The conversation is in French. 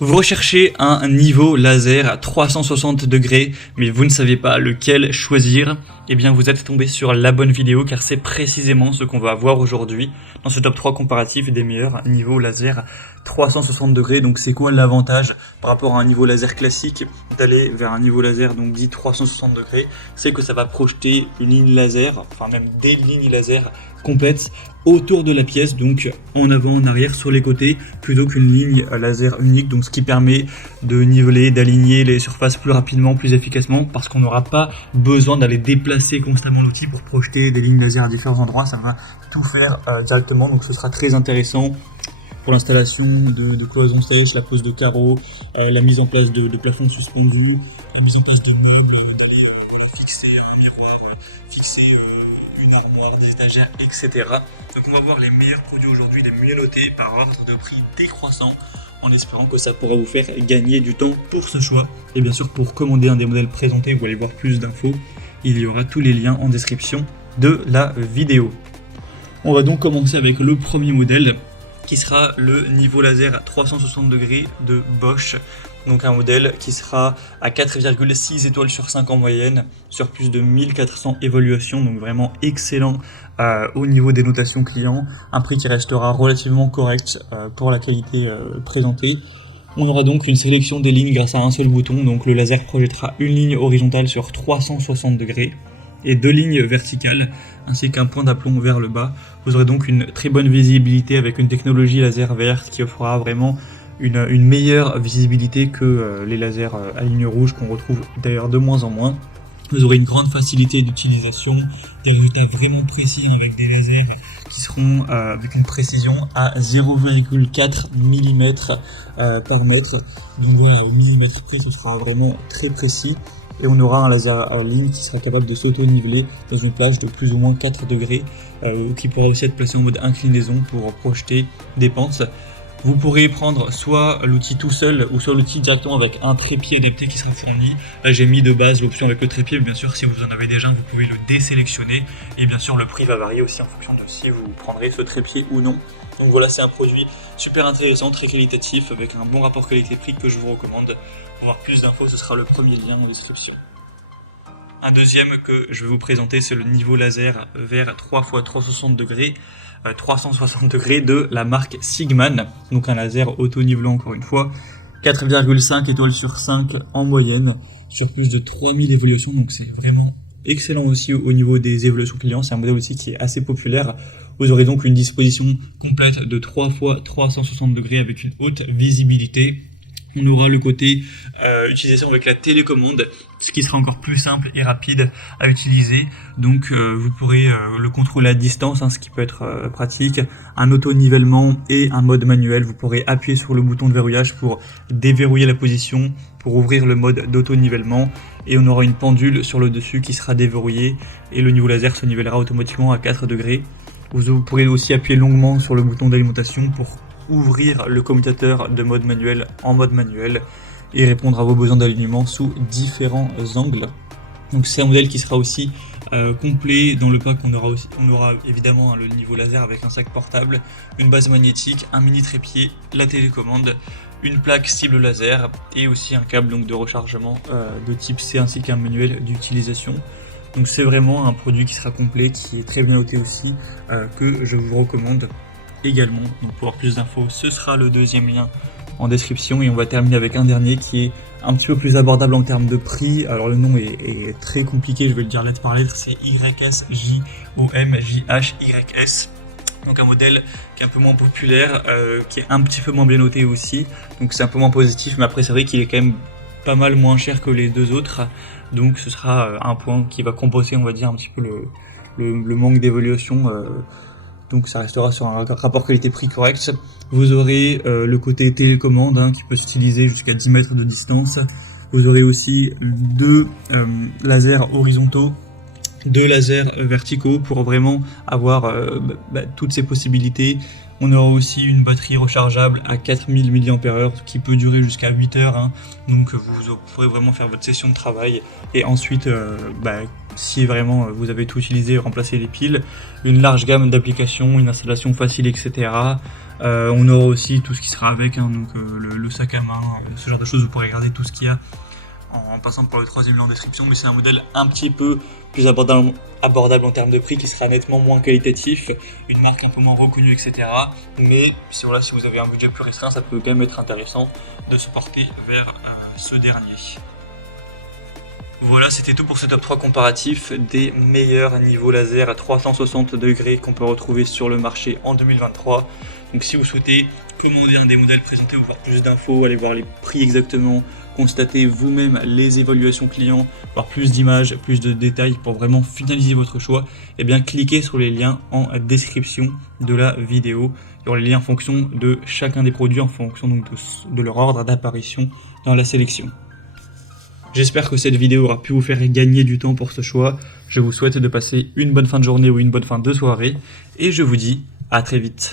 Vous recherchez un niveau laser à 360 degrés, mais vous ne savez pas lequel choisir. Eh bien, vous êtes tombé sur la bonne vidéo car c'est précisément ce qu'on va voir aujourd'hui dans ce top 3 comparatif des meilleurs niveaux laser 360 degrés. Donc, c'est quoi l'avantage par rapport à un niveau laser classique d'aller vers un niveau laser donc dit 360 degrés? C'est que ça va projeter une ligne laser, enfin même des lignes laser complètes autour de la pièce, donc en avant, en arrière, sur les côtés, plutôt qu'une ligne laser unique, donc ce qui permet de niveler, d'aligner les surfaces plus rapidement, plus efficacement, parce qu'on n'aura pas besoin d'aller déplacer constamment l'outil pour projeter des lignes laser à différents endroits, ça va tout faire directement, donc ce sera très intéressant pour l'installation de cloisons sèches, la pose de carreaux, la mise en place de plafonds suspendus, la mise en place de meubles, d'aller fixer un miroir, fixer une armoire, des étagères, etc. Donc on va voir les meilleurs produits aujourd'hui, les mieux notés par ordre de prix décroissant, en espérant que ça pourra vous faire gagner du temps pour ce choix. Et bien sûr, pour commander un des modèles présentés ou aller voir plus d'infos, il y aura tous les liens en description de la vidéo. On va donc commencer avec le premier modèle qui sera le niveau laser à 360 degrés de Bosch. Donc un modèle qui sera à 4,6 étoiles sur 5 en moyenne, sur plus de 1400 évaluations, donc vraiment excellent au niveau des notations clients. Un prix qui restera relativement correct pour la qualité présentée. On aura donc une sélection des lignes grâce à un seul bouton, donc le laser projettera une ligne horizontale sur 360 degrés et deux lignes verticales, ainsi qu'un point d'aplomb vers le bas. Vous aurez donc une très bonne visibilité avec une technologie laser verte qui offrira vraiment une meilleure visibilité que les lasers à ligne rouge qu'on retrouve d'ailleurs de moins en moins. Vous aurez une grande facilité d'utilisation, des résultats vraiment précis avec des lasers qui seront avec une précision à 0,4 mm par mètre. Donc voilà, au millimètre près, ce sera vraiment très précis. Et on aura un laser à ligne qui sera capable de s'auto-niveler dans une plage de plus ou moins 4 degrés, qui pourra aussi être placé en mode inclinaison pour projeter des pentes. Vous pourrez prendre soit l'outil tout seul ou soit l'outil directement avec un trépied adapté qui sera fourni. Là j'ai mis de base l'option avec le trépied, mais bien sûr si vous en avez déjà vous pouvez le désélectionner et bien sûr le prix va varier aussi en fonction de si vous prendrez ce trépied ou non. Donc voilà, c'est un produit super intéressant, très qualitatif avec un bon rapport qualité-prix que je vous recommande. Pour avoir plus d'infos, ce sera le premier lien en description. Un deuxième que je vais vous présenter, c'est le niveau laser vers 3x360 degrés. 360 degrés de la marque Sigman, donc un laser auto-nivelant encore une fois, 4,5 étoiles sur 5 en moyenne, sur plus de 3000 évolutions, donc c'est vraiment excellent aussi au niveau des évolutions clients. C'est un modèle aussi qui est assez populaire. Vous aurez donc une disposition complète de 3x360 degrés avec une haute visibilité. On aura le côté utilisation avec la télécommande, ce qui sera encore plus simple et rapide à utiliser. Donc vous pourrez le contrôler à distance, ce qui peut être pratique. Un auto-nivellement et un mode manuel. Vous pourrez appuyer sur le bouton de verrouillage pour déverrouiller la position, pour ouvrir le mode d'auto-nivellement. Et on aura une pendule sur le dessus qui sera déverrouillée et le niveau laser se nivellera automatiquement à 4 degrés. Vous pourrez aussi appuyer longuement sur le bouton d'alimentation pour ouvrir le commutateur de mode manuel en mode manuel et répondre à vos besoins d'alignement sous différents angles. Donc c'est un modèle qui sera aussi complet. Dans le pack on aura évidemment le niveau laser avec un sac portable, une base magnétique, un mini trépied, la télécommande, une plaque cible laser et aussi un câble donc de rechargement de type C ainsi qu'un manuel d'utilisation. Donc c'est vraiment un produit qui sera complet, qui est très bien noté aussi, que je vous recommande également. Donc pour avoir plus d'infos, ce sera le deuxième lien en description et on va terminer avec un dernier qui est un petit peu plus abordable en termes de prix. Alors le nom est très compliqué, je vais le dire lettre par lettre, c'est YSJOMJHYS. Donc un modèle qui est un peu moins populaire, qui est un petit peu moins bien noté aussi, donc c'est un peu moins positif, mais après c'est vrai qu'il est quand même pas mal moins cher que les deux autres, donc ce sera un point qui va compenser on va dire un petit peu le manque d'évaluation. Donc ça restera sur un rapport qualité-prix correct. Vous aurez le côté télécommande qui peut s'utiliser jusqu'à 10 mètres de distance. Vous aurez aussi deux lasers horizontaux, deux lasers verticaux pour vraiment avoir toutes ces possibilités. On aura aussi une batterie rechargeable à 4000 mAh qui peut durer jusqu'à 8 heures. Donc vous pourrez vraiment faire votre session de travail et ensuite si vraiment vous avez tout utilisé, remplacer les piles. Une large gamme d'applications, une installation facile, etc. On aura aussi tout ce qui sera avec, hein, donc le sac à main, ce genre de choses. Vous pourrez regarder tout ce qu'il y a en passant par le troisième lien en description, mais c'est un modèle un petit peu plus abordable en termes de prix, qui sera nettement moins qualitatif, une marque un peu moins reconnue, etc. Mais si vous avez un budget plus restreint, ça peut quand même être intéressant de se porter vers ce dernier. Voilà, c'était tout pour ce top 3 comparatif des meilleurs niveaux laser à 360 degrés qu'on peut retrouver sur le marché en 2023. Donc si vous souhaitez commander un des modèles présentés ou voir plus d'infos, aller voir les prix exactement, constater vous-même les évaluations clients, voir plus d'images, plus de détails pour vraiment finaliser votre choix, et bien cliquez sur les liens en description de la vidéo. Il y aura les liens en fonction de chacun des produits, en fonction donc de leur ordre d'apparition dans la sélection. J'espère que cette vidéo aura pu vous faire gagner du temps pour ce choix. Je vous souhaite de passer une bonne fin de journée ou une bonne fin de soirée. Et je vous dis à très vite.